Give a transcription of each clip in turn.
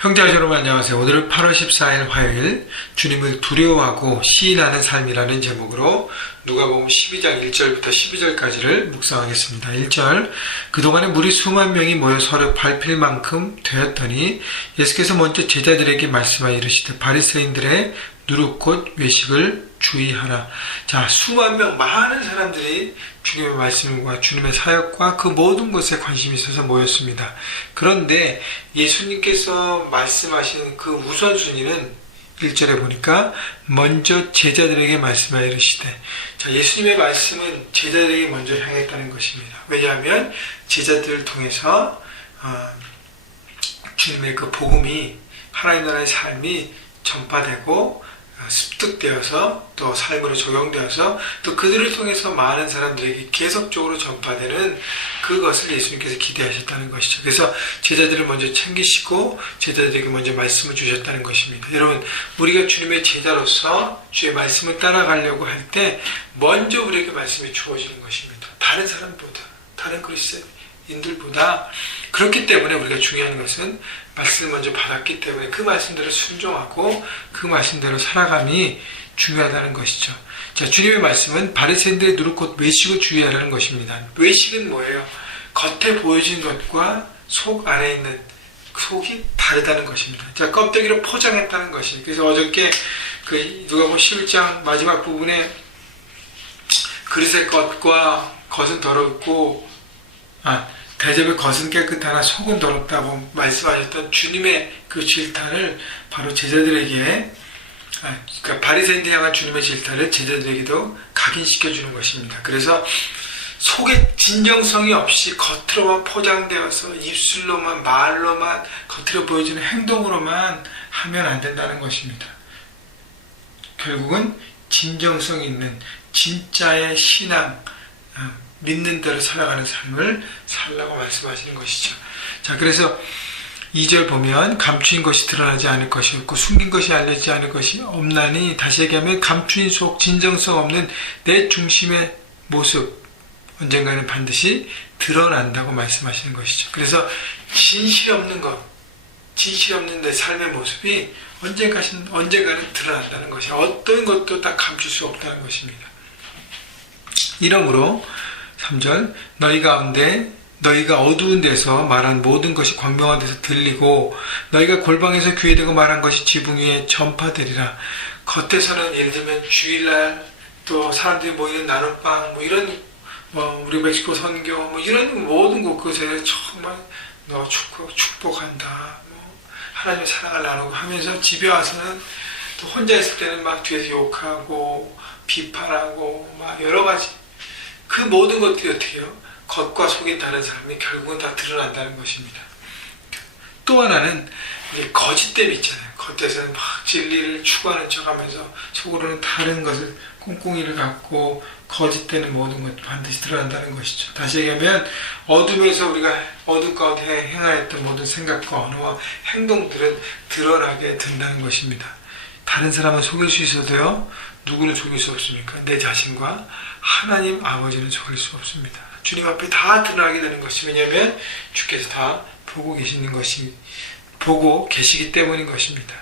형제와 여러분 안녕하세요. 오늘은 8월 14일 화요일 주님을 두려워하고 시인하는 삶이라는 제목으로 누가복음 12장 1절부터 12절까지를 묵상하겠습니다. 1절 그동안에 무리 수만 명이 모여 서로 밟힐 만큼 되었더니 예수께서 먼저 제자들에게 말씀하여 이르시되 바리새인들의 누룩곧 외식을 주의하라. 자, 수만 명, 많은 사람들이 주님의 말씀과 주님의 사역과 그 모든 것에 관심이 있어서 모였습니다. 그런데 예수님께서 말씀하신 그 우선순위는 1절에 보니까 먼저 제자들에게 말씀하여 이르시되, 자, 예수님의 말씀은 제자들에게 먼저 향했다는 것입니다. 왜냐하면 제자들을 통해서 주님의 그 복음이, 하나님 나라의 삶이 전파되고 습득되어서 또 삶으로 적용되어서 또 그들을 통해서 많은 사람들에게 계속적으로 전파되는 그것을 예수님께서 기대하셨다는 것이죠. 그래서 제자들을 먼저 챙기시고 제자들에게 먼저 말씀을 주셨다는 것입니다. 여러분, 우리가 주님의 제자로서 주의 말씀을 따라가려고 할 때 먼저 우리에게 말씀이 주어지는 것입니다. 다른 사람보다, 다른 그리스도인들보다. 그렇기 때문에 우리가 중요한 것은 말씀을 먼저 받았기 때문에 그 말씀대로 순종하고 그 말씀대로 살아감이 중요하다는 것이죠. 자, 주님의 말씀은 바리새인들의 누룩곧 외식을 주의하라는 것입니다. 외식은 뭐예요? 겉에 보여진 것과 속 안에 있는 속이 다르다는 것입니다. 자, 껍데기로 포장했다는 것입니다. 그래서 어저께 그 누가복음 11장 마지막 부분에 그릇의 겉과 겉은 더럽고 대접의 겉은 깨끗하나 속은 더럽다고 말씀하셨던 주님의 그 질타를 바로 제자들에게, 그러니까 바리새인들 향한 주님의 질타를 제자들에게도 각인시켜주는 것입니다. 그래서 속에 진정성이 없이 겉으로만 포장되어서 입술로만, 말로만, 겉으로 보여지는 행동으로만 하면 안 된다는 것입니다. 결국은 진정성 있는 진짜의 신앙, 믿는 대로 살아가는 삶을 살라고 말씀하시는 것이죠. 자, 그래서 2절 보면 감추인 것이 드러나지 않을 것이 없고 숨긴 것이 알려지지 않을 것이 없나니, 다시 얘기하면 감추인 속 진정성 없는 내 중심의 모습 언젠가는 반드시 드러난다고 말씀하시는 것이죠. 그래서 진실 없는 것, 진실 없는 내 삶의 모습이 언젠가는 드러난다는 것이, 어떤 것도 다 감출 수 없다는 것입니다. 이러므로 3절 너희 가운데 너희가 어두운 데서 말한 모든 것이 광명한 데서 들리고 너희가 골방에서 교회되고 말한 것이 지붕 위에 전파되리라. 겉에서는 예를 들면 주일날 또 사람들이 모이는 나눔방 이런 우리 멕시코 선교 이런 모든 곳곳에 정말 너 축복한다, 하나님의 사랑을 나누고 하면서 집에 와서는 또 혼자 있을 때는 막 뒤에서 욕하고 비판하고 막 여러 가지, 그 모든 것들이 어떻게 해요? 겉과 속이 다른 사람이 결국은 다 드러난다는 것입니다. 또 하나는 이제 거짓됨이 있잖아요. 겉에서는 막 진리를 추구하는 척하면서 속으로는 다른 것을 꿍꿍이를 갖고 거짓되는 모든 것 반드시 드러난다는 것이죠. 다시 얘기하면 어둠에서 우리가 어둠 가운데 행하였던 모든 생각과 언어와 행동들은 드러나게 된다는 것입니다. 다른 사람은 속일 수 있어도요, 누구는 속일 수 없습니까? 내 자신과 하나님 아버지는 속일 수 없습니다. 주님 앞에 다 드러나게 되는 것이, 왜냐하면 주께서 다 보고 계시기 때문인 것입니다.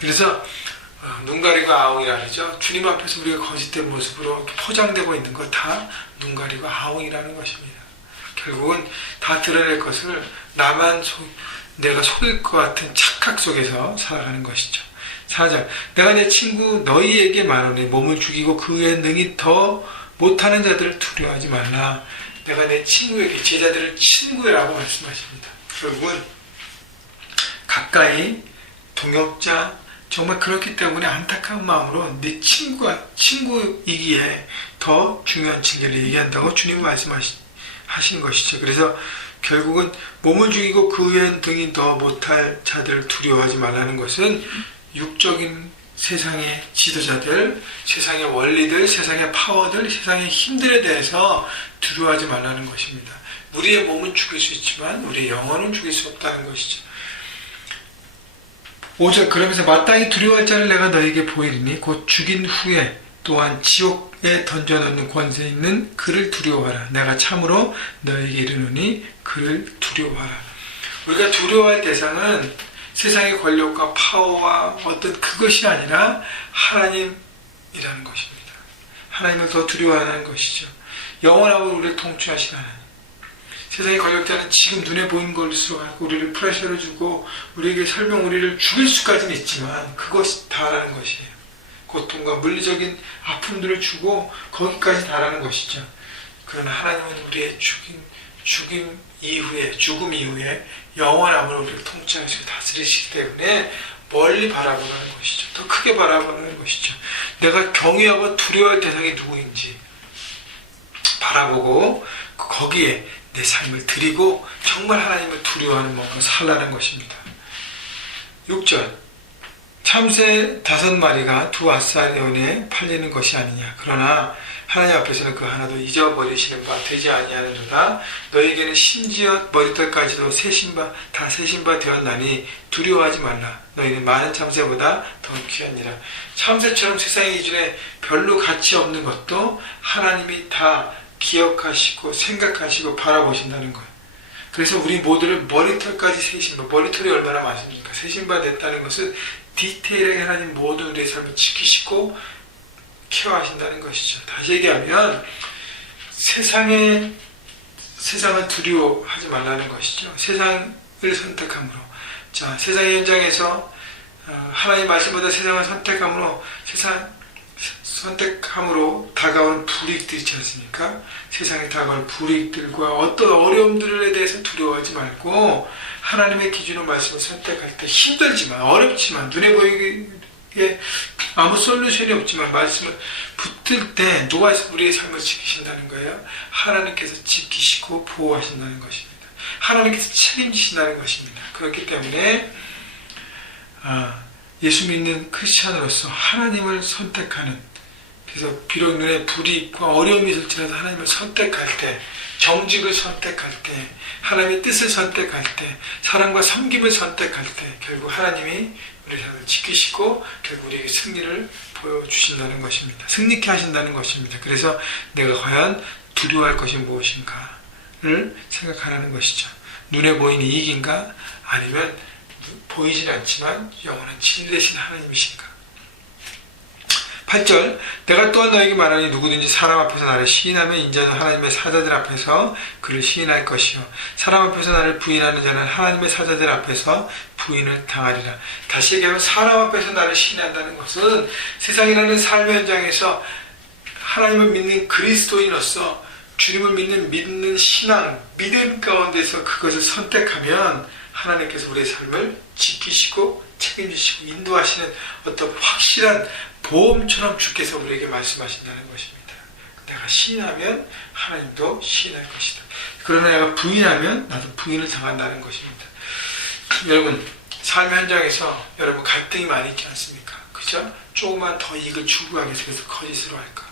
그래서 눈 가리고 아웅이라 하죠. 주님 앞에서 우리가 거짓된 모습으로 포장되고 있는 것 다 눈 가리고 아웅이라는 것입니다. 결국은 다 드러낼 것을 내가 속일 것 같은 착각 속에서 살아가는 것이죠. 4절 내가 내 친구 너희에게 말하노니 몸을 죽이고 그 외에 능히 더 못하는 자들을 두려워하지 말라. 내가 내 친구에게, 제자들을 친구라고 말씀하십니다. 결국은 가까이 동역자, 정말 그렇기 때문에 안타까운 마음으로 내 친구이기에 더 중요한 진리를 얘기한다고 주님 말씀하신 것이죠. 그래서 결국은 몸을 죽이고 그 외엔 등이 더 못할 자들을 두려워하지 말라는 것은 육적인 세상의 지도자들, 세상의 원리들, 세상의 파워들, 세상의 힘들에 대해서 두려워하지 말라는 것입니다. 우리의 몸은 죽일 수 있지만 우리의 영혼은 죽일 수 없다는 것이죠. 5절 그러면서 마땅히 두려워할 자를 내가 너에게 보이리니 곧 죽인 후에 또한 지옥에 던져넣는 권세 있는 그를 두려워하라. 내가 참으로 너에게 이르노니 그를 두려워하라. 우리가 두려워할 대상은 세상의 권력과 파워와 어떤 그것이 아니라 하나님이라는 것입니다. 하나님을 더 두려워하는 것이죠. 영원하고 우리를 통치하신 하나님. 세상의 권력자는 지금 눈에 보이는 것으로 우리를 프레셔를 주고 우리에게 우리를 죽일 수까지는 있지만 그것이 다라는 것이에요. 고통과 물리적인 아픔들을 주고 거기까지 다라는 것이죠. 그러나 하나님은 우리의 죽음 이후에 영원함으로 우리를 통치하시고 다스리시기 때문에 멀리 바라보는 것이죠. 더 크게 바라보는 것이죠. 내가 경외하고 두려워할 대상이 누구인지 바라보고 거기에 내 삶을 드리고 정말 하나님을 두려워하는 마음으로 살라는 것입니다. 6절 참새 5마리가 2아사리온에 팔리는 것이 아니냐. 그러나 하나님 앞에서는 그 하나도 잊어버리시는 바 되지 아니하는도다. 너에게는 심지어 머리털까지도 다 세신 바 되었나니 두려워하지 말라. 너희는 많은 참새보다 더 귀하니라. 참새처럼 세상의 기준에 별로 가치 없는 것도 하나님이 다 기억하시고 생각하시고 바라보신다는 거예요. 그래서 우리 모두를 머리털까지 세신 바, 머리털이 얼마나 많습니까? 세신 바 됐다는 것은 디테일하게 하나님 모든 우리의 삶을 지키시고 케어하신다는 것이죠. 다시 얘기하면 세상을 두려워하지 말라는 것이죠. 세상을 선택함으로. 자, 세상의 현장에서 하나님 말씀보다 세상을 선택함으로 다가오는 불이익들 있지 않습니까? 세상에 다가올 불이익들과 어떤 어려움들에 대해서 두려워하지 말고 하나님의 기준으로 말씀을 선택할 때 힘들지만 어렵지만 눈에 보이기에 아무 솔루션이 없지만 말씀을 붙들 때 누가 우리의 삶을 지키신다는 거예요? 하나님께서 지키시고 보호하신다는 것입니다. 하나님께서 책임지신다는 것입니다. 그렇기 때문에 예수 믿는 크리스찬으로서 하나님을 선택하는, 그래서 비록 눈에 불이익과 어려움이 있을지라도 하나님을 선택할 때, 정직을 선택할 때, 하나님의 뜻을 선택할 때, 사랑과 섬김을 선택할 때 결국 하나님이 우리 삶을 지키시고 결국 우리에게 승리를 보여주신다는 것입니다. 승리케 하신다는 것입니다. 그래서 내가 과연 두려워할 것이 무엇인가를 생각하라는 것이죠. 눈에 보이는 이익인가? 아니면 보이진 않지만 영원한 진리 되신 하나님이신가? 8절 내가 또한 너에게 말하니 누구든지 사람 앞에서 나를 시인하면 인자는 하나님의 사자들 앞에서 그를 시인할 것이요 사람 앞에서 나를 부인하는 자는 하나님의 사자들 앞에서 부인을 당하리라. 다시 얘기하면 사람 앞에서 나를 시인한다는 것은 세상이라는 삶의 현장에서 하나님을 믿는 그리스도인으로서 주님을 믿는 신앙, 믿음 가운데서 그것을 선택하면 하나님께서 우리의 삶을 지키시고 책임지시고 인도하시는 어떤 확실한 보험처럼 주께서 우리에게 말씀하신다는 것입니다. 내가 시인하면 하나님도 시인할 것이다. 그러나 내가 부인하면 나도 부인을 당한다는 것입니다. 여러분 삶의 현장에서 여러분 갈등이 많이 있지 않습니까? 그죠? 조금만 더 이익을 추구하기 위해서 그래서 거짓으로 할까?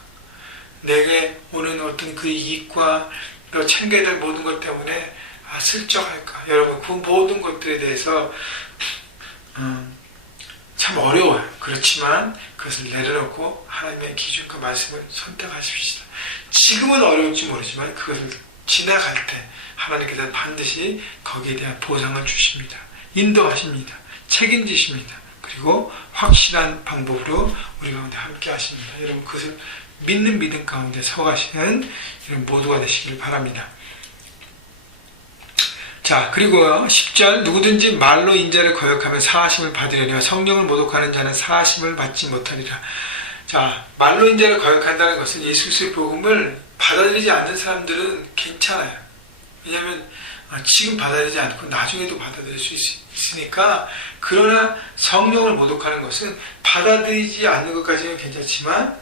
내게 오는 어떤 그 이익과 너 챙겨야 될 모든 것 때문에 슬쩍 할까? 여러분 그 모든 것들에 대해서 참 어려워요. 그렇지만 그것을 내려놓고 하나님의 기준과 말씀을 선택하십시다. 지금은 어려울지 모르지만 그것을 지나갈 때 하나님께서 반드시 거기에 대한 보상을 주십니다. 인도하십니다. 책임지십니다. 그리고 확실한 방법으로 우리 가운데 함께 하십니다. 여러분 그것을 믿는 믿음 가운데 서가시는 이런 모두가 되시길 바랍니다. 자, 그리고 10절 누구든지 말로 인자를 거역하면 사하심을 받으려니와 성령을 모독하는 자는 사하심을 받지 못하리라. 자, 말로 인자를 거역한다는 것은 예수 그리스도의 복음을 받아들이지 않는 사람들은 괜찮아요. 왜냐하면 지금 받아들이지 않고 나중에도 받아들일 수 있으니까. 그러나 성령을 모독하는 것은 받아들이지 않는 것까지는 괜찮지만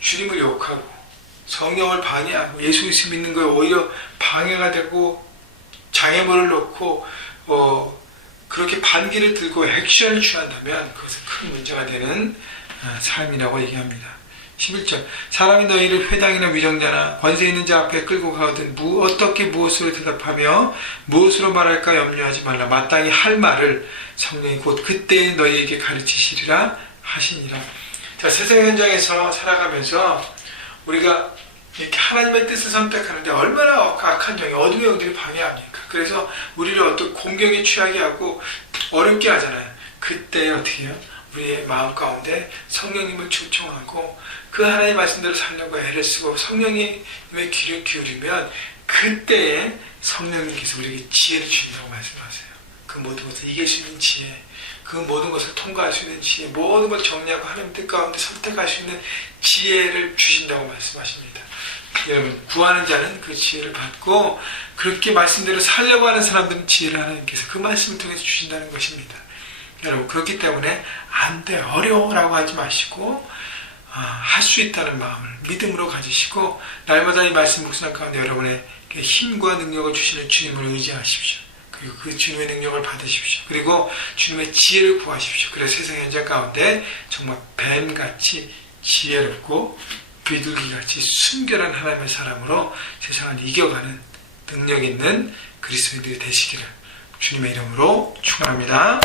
주님을 욕하고 성령을 방해하고 예수 그리스도 믿는 거에 오히려 방해가 되고 장애물을 놓고 그렇게 반기를 들고 액션을 취한다면 그것은 큰 문제가 되는 삶이라고 얘기합니다. 11절 사람이 너희를 회당이나 위정자나 권세 있는 자 앞에 끌고 가거든 어떻게 무엇으로 대답하며 무엇으로 말할까 염려하지 말라. 마땅히 할 말을 성령이 곧 그때 너희에게 가르치시리라 하시니라. 자, 세상 현장에서 살아가면서 우리가 이렇게 하나님의 뜻을 선택하는데 얼마나 악한 영이 어둠의 영들이 방해합니까? 그래서 우리를 어떤 공경에 취하게 하고 어렵게 하잖아요. 그때 어떻게 해요? 우리의 마음 가운데 성령님을 초청하고 그 하나님의 말씀대로 살려고 애를 쓰고 성령님의 귀를 기울이면 그때에 성령님께서 우리에게 지혜를 주신다고 말씀하세요. 그 모든 것을 이길 수 있는 지혜, 그 모든 것을 통과할 수 있는 지혜, 모든 걸 정리하고 하나님 뜻 가운데 선택할 수 있는 지혜를 주신다고 말씀하십니다. 여러분, 구하는 자는 그 지혜를 받고 그렇게 말씀대로 살려고 하는 사람들은 지혜를 하나님께서 그 말씀을 통해서 주신다는 것입니다. 여러분, 그렇기 때문에 안 돼, 어려워라고 하지 마시고 할 수 있다는 마음을 믿음으로 가지시고 날마다 이 말씀 묵상할 가운데 여러분의 힘과 능력을 주시는 주님을 의지하십시오. 그리고 그 주님의 능력을 받으십시오. 그리고 주님의 지혜를 구하십시오. 그래서 세상 현장 가운데 정말 뱀같이 지혜롭고 비둘기같이 순결한 하나님의 사람으로 세상을 이겨가는 능력 있는 그리스도인들이 되시기를 주님의 이름으로 축원합니다.